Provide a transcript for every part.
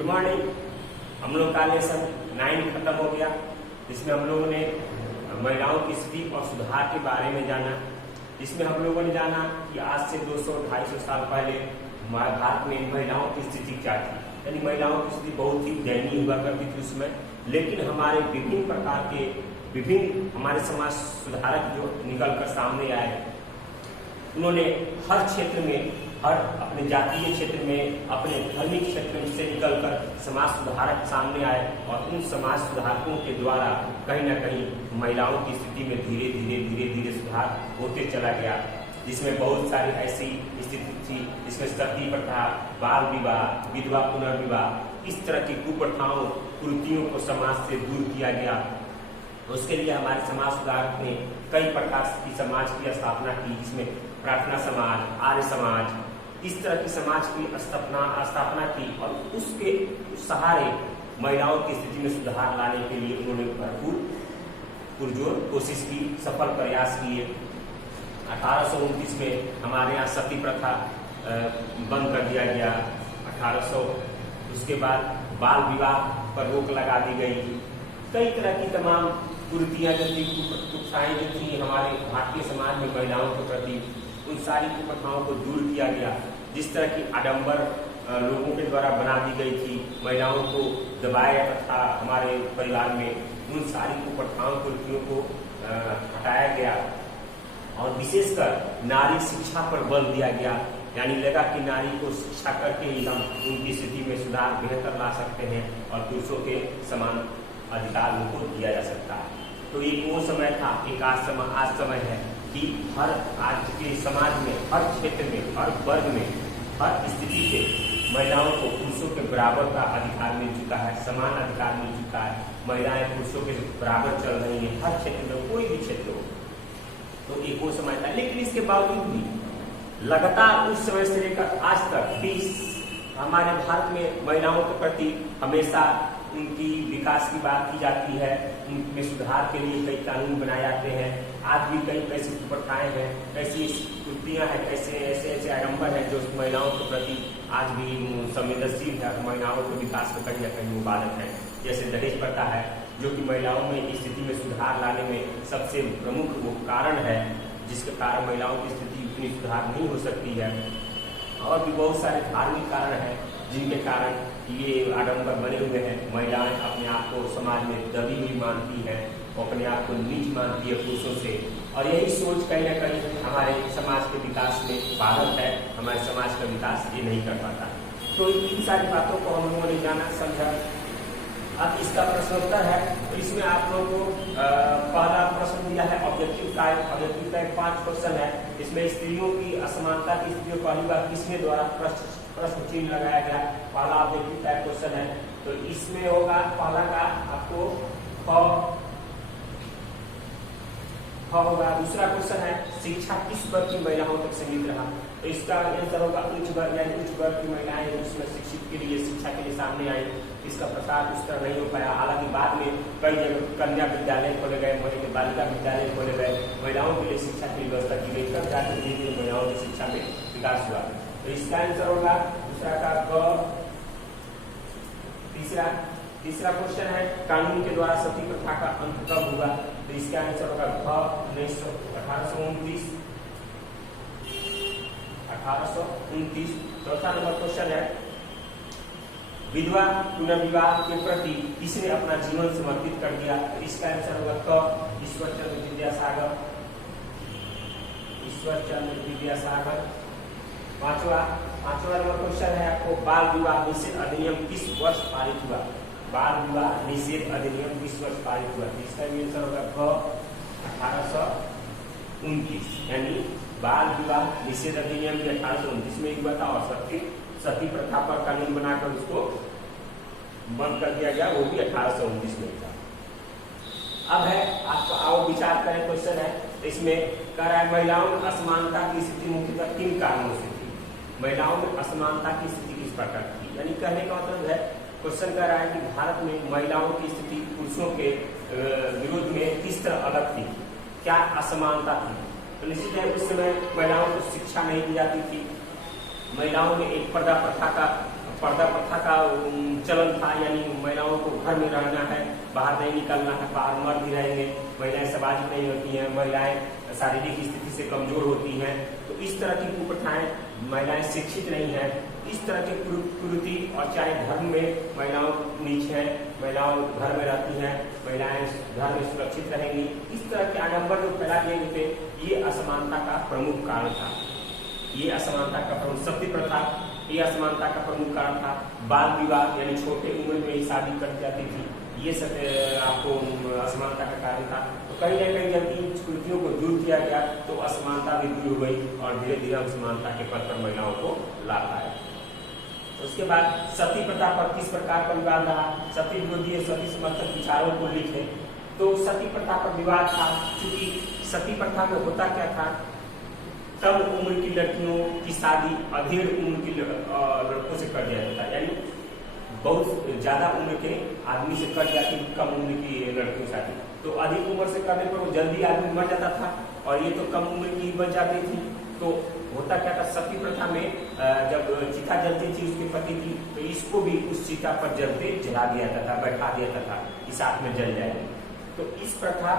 Good morning. हम लोग का लेसन 9 खत्म हो गया, जिसमें हम लोगों ने महिलाओं की स्थिति और सुधार के बारे में जाना। इसमें हम लोगों ने जाना कि आज से 200-250 साल पहले हमारे भारत में महिलाओं की स्थिति क्या थी। यानी महिलाओं की स्थिति बहुत ही दयनीय हुआ करती थी उसमें, लेकिन हमारे विभिन्न प्रकार के हमारे समाज सुधारक जो निकल कर सामने आए, उन्होंने हर क्षेत्र में, हर अपने जातीय क्षेत्र में, अपने धार्मिक क्षेत्र से निकलकर समाज सुधारक सामने आए और उन समाज सुधारकों के द्वारा कहीं ना कहीं महिलाओं की स्थिति में धीरे धीरे सुधार होते चला गया। जिसमें बहुत सारी ऐसी स्थिति थी जिसमें सती प्रथा, बाल विवाह, विधवा पुनर्विवाह, इस तरह की कुप्रथाओं, कुरीतियों को समाज से दूर किया गया। उसके लिए हमारे समाज सुधारक ने कई प्रकार की समाज की स्थापना की, जिसमें प्रार्थना समाज, आर्य समाज, इस तरह की समाज की स्थापना की और उसके सहारे महिलाओं की स्थिति में सुधार लाने के लिए उन्होंने भरपूर पुरजोर कोशिश की, सफल प्रयास किए। 1829 में हमारे यहाँ सती प्रथा बंद कर दिया गया। 1800 उसके बाद बाल विवाह पर रोक लगा दी गई। कई तरह की तमाम कुरीतियाँ जो थी, कुप्रथाएं जो थी हमारे भारतीय समाज में महिलाओं के प्रति, उन सारी कुप्रथाओं को दूर किया गया। जिस तरह की आडंबर लोगों के द्वारा बना दी गई थी, महिलाओं को दबाया तथा हमारे परिवार में उन सारी कुप्रथाओं कुरीतियों को हटाया गया और विशेषकर नारी शिक्षा पर बल दिया गया। यानी लगा कि नारी को शिक्षा करके ही हम उनकी स्थिति में सुधार बेहतर ला सकते हैं और पुरुषों के समान अधिकार उनको दिया जा सकता है। तो एक वो समय था, एक आज समय है कि हर आज के समाज में, हर क्षेत्र में, हर वर्ग में, हर स्थिति से महिलाओं को पुरुषों के बराबर का अधिकार मिल चुका है, समान अधिकार मिल चुका है। महिलाएं पुरुषों के बराबर चल रही हैं हर क्षेत्र में, कोई भी क्षेत्र हो। तो एक वो समय था, लेकिन इसके बावजूद भी लगातार उस समय से लेकर आज तक भी हमारे भारत में महिलाओं के प्रति हमेशा उनकी विकास की बात की जाती है, उनमें सुधार के लिए कई कानून बनाए जाते हैं। आज भी कई ऐसी कुप्रथाएं हैं, ऐसी कुरीतियां हैं, ऐसे आडंबर हैं जो महिलाओं के प्रति आज भी संवेदनशील है, महिलाओं के विकास में कहीं ना कहीं वो बाधक है। जैसे दहेज प्रथा है, जो कि महिलाओं में स्थिति में सुधार लाने में सबसे प्रमुख वो कारण है, जिसके कारण महिलाओं की स्थिति उतनी सुधार नहीं हो सकती है। और भी बहुत सारे धार्मिक कारण हैं जिनके कारण ये आडंबर बने हुए हैं। महिलाएं अपने आप को समाज में दबी हुई मानती हैं, अपने आप को नीच मानती है पुरुषों से, और यही सोच कहीं ना कहीं हमारे समाज के विकास में बाधक है। हमारे समाज का विकास ये नहीं कर पाता। तो इन सारी बातों को हम लोगों ने जाना, समझा। अब इसका प्रश्नोत्तर है, तो इसमें आप लोगों को पहला प्रश्न दिया है ऑब्जेक्टिव का 5 क्वेश्चन है। इसमें स्त्रियों की असमानता की स्थिति पहली बार किसके द्वारा प्रश्न चिन्ह लगाया गया, पहला ऑब्जेक्टिव का क्वेश्चन है। तो इसमें होगा पहला का आपको होगा। दूसरा क्वेश्चन है शिक्षा किस वर्ग की महिलाओं तक सीमित रहा, तो इसका आंसर होगा उच्च वर्ग, यानी उच्च वर्ग की महिलाएं उसमें शिक्षित के लिए, शिक्षा के लिए सामने आई। इसका प्रसार उस तरह नहीं हो पाया। हालांकि बाद में कई जगह कन्या विद्यालय खोले गए, बालिका विद्यालय खोले गए, महिलाओं के लिए शिक्षा की व्यवस्था की गई, तब जाकर धीरे महिलाओं की शिक्षा में विकास हुआ। तो इसका आंसर होगा दूसरा का ग। तीसरा क्वेश्चन है कानून के द्वारा सती प्रथा का अंत कब हुआ, तो इसका आंसर होगा घ 1829। चौथा नंबर क्वेश्चन है विधवा पुनर्विवाह के प्रति किसने अपना जीवन समर्पित कर दिया, तो इसका आंसर होगा क ईश्वरचंद्र विद्यासागर। पांचवा नंबर क्वेश्चन है आपको बाल विवाह निषेध अधिनियम किस वर्ष पारित हुआ, बाल विवाह निषेध अधिनियम किस वर्ष पारित हुआ, इसका आंसर होगा घ 1829। यानी बाल विवाह निषेध अधिनियम 1829 में एक बताओ सती प्रथा पर कानून बनाकर उसको बंद कर दिया गया, वो भी 1819 में था। अब है आपको आओ विचार करें क्वेश्चन है, इसमें कह रहा है महिलाओं में असमानता की स्थिति मुख्यतः किन कारणों से थी, महिलाओं में असमानता की स्थिति किस प्रकार थी। यानी कहने का मतलब है, क्वेश्चन कह रहा है कि भारत में महिलाओं की स्थिति पुरुषों के विरोध में किस तरह अलग थी, क्या असमानता थी। तो निश्चित है उस समय महिलाओं को शिक्षा नहीं दी जाती थी, महिलाओं में एक पर्दा प्रथा का पर्दा प्रथा का चलन था, यानी महिलाओं को घर में रहना है, बाहर नहीं निकलना है, बाहर मर्द ही रहेंगे, महिलाएं सामाजिक नहीं होती हैं, महिलाएं शारीरिक स्थिति से कमजोर होती हैं। तो इस तरह की कुप्रथाएं, महिलाएं शिक्षित नहीं है, इस तरह के कुरीति, और चाहे धर्म में महिलाओं नीच है, महिलाओं घर में रहती हैं, महिलाएं घर में सुरक्षित रहेंगी, इस तरह के आडंबर जो फैला दिए थे, ये असमानता का प्रमुख कारण था। ये असमानता का प्रमुख सती प्रथा, ये असमानता का प्रमुख कारण था। बाल विवाह, यानी छोटे उम्र में ही शादी कर जाती थी, ये सब आपको असमानता का कारण था। तो कहीं ना कहीं जब इन कुरीतियों को दूर किया गया तो असमानता भी दूर हो गई और धीरे धीरे असमानता के पद पर महिलाओं को लाभ आया। उसके बाद सती प्रथा पर किस प्रकार का विवाद रहा, सती विरोधी सती समर्थक विचारों को लिखे। तो सती प्रथा पर विवाद था, क्योंकि सती प्रथा में होता क्या था, कम उम्र की लड़कियों की शादी अधेड़ उम्र की लड़कों से कर दिया जाता, यानी बहुत ज्यादा उम्र के आदमी से कर जाती कम उम्र की लड़कियों की शादी। तो अधिक उम्र से करने पर वो जल्दी आदमी मर जाता था, और ये तो कम उम्र की बच जाती थी। तो होता क्या था, सती प्रथा में जब चिता जलती थी उसके पति की, तो इसको भी उस चिता पर जलते जला दिया जाता था, बैठा दिया जाता था कि साथ में जल जाएगी। तो इस प्रथा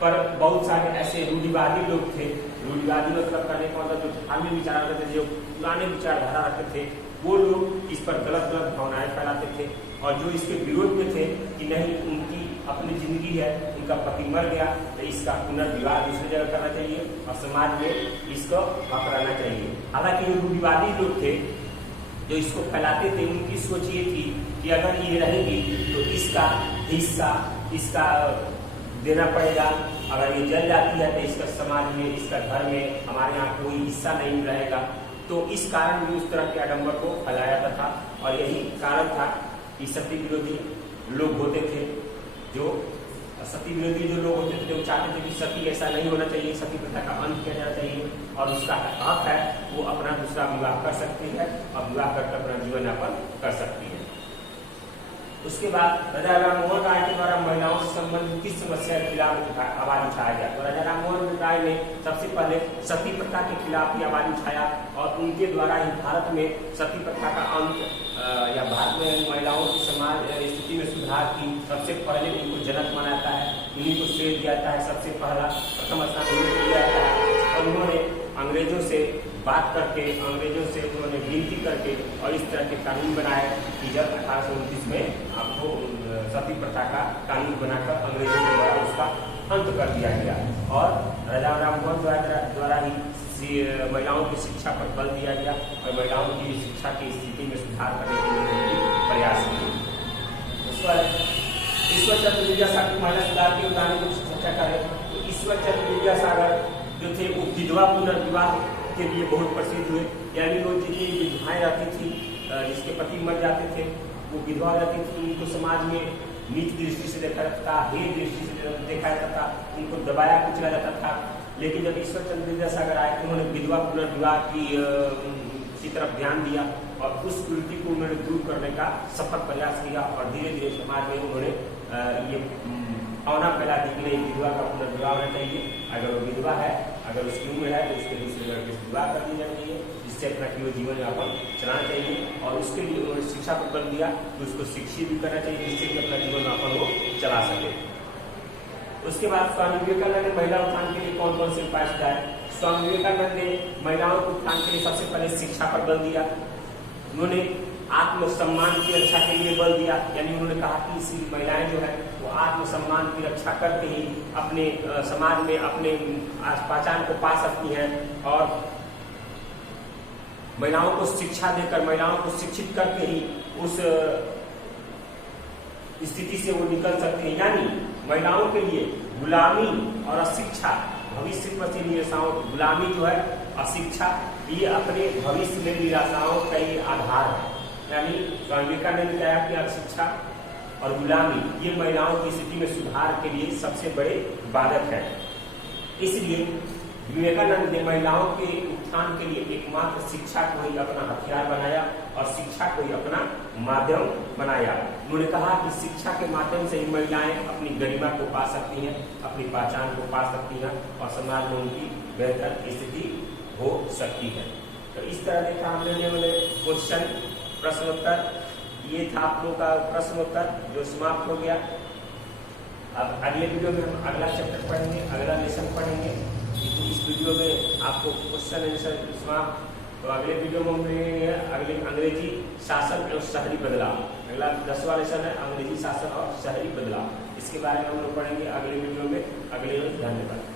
पर बहुत सारे ऐसे रूढ़िवादी लोग थे, रूढ़िवादी मतलब करने का मतलब जो धार्मिक विचार रखते थे, जो पुराने विचारधारा रखते थे, वो लोग इस पर गलत गलत भावनाएं फैलाते थे, और जो इसके विरोध में थे कि नहीं, उनकी अपनी जिंदगी है, उनका पति मर गया तो इसका पुनर्विवाह दूसरी जगह करना चाहिए और समाज में इसको हक रहना चाहिए। हालांकि जो रूढ़िवादी लोग थे जो इसको फैलाते थे, उनकी सोच ये थी कि अगर ये रहेगी तो इसका हिस्सा इसका देना पड़ेगा, अगर ये जल जाती है तो इसका समाज में, इसका घर में, हमारे यहाँ कोई हिस्सा नहीं रहेगा। तो इस कारण भी उस तरह के आडंबर को फैलाया जाता था, और यही कारण था कि सती विरोधी लोग होते थे, जो सती विरोधी जो लोग होते थे, वो चाहते थे कि सती ऐसा नहीं होना चाहिए, सती प्रथा का अंत किया जाना चाहिए, और उसका हक है वो अपना दूसरा विवाह कर सकती है और विवाह करके अपना जीवन यापन कर सकती है। उसके बाद राजा राम मोहन राय के द्वारा महिलाओं से संबंधित किस समस्या के खिलाफ आवाज उठाया गया। तो राजा राम मोहन राय ने सबसे पहले सती प्रथा के खिलाफ ही आवाज उठाया, और उनके द्वारा ही भारत में सती प्रथा का अंत या भारत में महिलाओं की समाज स्थिति में सुधार की सबसे पहले उनको जनक माना जाता है, उन्हीं को श्रेय दिया जाता है, सबसे पहला प्रथम स्थान उन्हें दिया जाता है। और उन्होंने अंग्रेजों से बात करके, अंग्रेजों से उन्होंने विनती करके और इस तरह के कानून बनाए कि जब 1829 में आपको सती प्रथा का कानून बनाकर अंग्रेजों के द्वारा उसका अंत कर दिया गया, और राजा राम मोहन द्वारा ही महिलाओं की शिक्षा पर बल दिया गया और महिलाओं की शिक्षा की स्थिति में सुधार करने के लिए प्रयास किए। ईश्वर चंद्र विद्यासागर महिला सुधार के उदाहरण की चर्चा करें तो ईश्वर चंद्र विद्यासागर जो थे वो विधवा पुनर्विवाह के लिए बहुत प्रसिद्ध हुए, यानी वो जितनी विधवाएं रहती थी जिसके पति मर जाते थे, वो विधवा रहती थी, उनको समाज में नीच दृष्टि से देखा जाता था, हेय दृष्टि से देखा जाता था, उनको दबाया कुचला जाता था। लेकिन जब ईश्वर चंद्र विद्यासागर आए तो उन्होंने विधवा पुनर्विवाह की तरफ ध्यान दिया और उस कुरीति को उन्होंने दूर करने का सफल प्रयास किया, और धीरे धीरे समाज में उन्होंने ये भावना फैला दी कि नहीं, विधवा का पुनर्विवाह होना चाहिए, अगर वो विधवा है, अगर उसकी उम्र है तो उसके दूसरे लड़के से विवाह कर दी जानी चाहिए, जिससे अपना केवल जीवन यापन चलाना चाहिए। और उसके लिए उन्होंने शिक्षा पर बल दिया कि उसको शिक्षित भी करना चाहिए, जिससे कि अपना जीवन यापन वो चला सके। उसके बाद स्वामी विवेकानंद ने महिला उत्थान के लिए कौन कौन से उपाय सुझाए। स्वामी विवेकानंद ने महिलाओं के उत्थान के लिए सबसे पहले शिक्षा पर बल दिया, उन्होंने आत्मसम्मान की रक्षा के लिए बल दिया, यानी उन्होंने कहा कि इसी महिलाएं जो है वो आत्मसम्मान की रक्षा करके ही अपने समाज में अपने पहचान को पा सकती हैं, और महिलाओं को शिक्षा देकर, महिलाओं को शिक्षित करके ही उस स्थिति से वो निकल सकते हैं। यानी महिलाओं के लिए गुलामी और अशिक्षा भविष्य पर से निराशाओं, गुलामी जो है, अशिक्षा, ये अपने भविष्य में निराशाओं का ही आधार है। यानी स्वामी विवेकानंद ने कहा कि अशिक्षा और गुलामी ये महिलाओं की स्थिति में सुधार के लिए सबसे बड़े बाधक है। इसलिए विवेकानंद ने महिलाओं के उत्थान के लिए एकमात्र शिक्षा को ही अपना हथियार बनाया और शिक्षा को ही अपना माध्यम बनाया। उन्होंने कहा कि शिक्षा के माध्यम से ही महिलाएं अपनी गरिमा को पा सकती हैं, अपनी पहचान को पा सकती हैं और समाज में उनकी बेहतर स्थिति हो सकती है। तो इस तरह देखा हमने क्वेश्चन प्रश्नोत्तर। ये था आप लोगों का प्रश्नोत्तर जो समाप्त हो गया। अब अगले वीडियो में हम अगला चैप्टर पढ़ेंगे, अगला लेसन पढ़ेंगे। इस वीडियो में आपको क्वेश्चन आंसर समाप्त। तो अगले वीडियो में हम लेंगे अगले अंग्रेजी शासन और शहरी बदलाव। अगला 10वां लेसन है अंग्रेजी शासन और शहरी बदलाव। इसके बारे में हम लोग पढ़ेंगे अगले वीडियो में। अगले में धन्यवाद।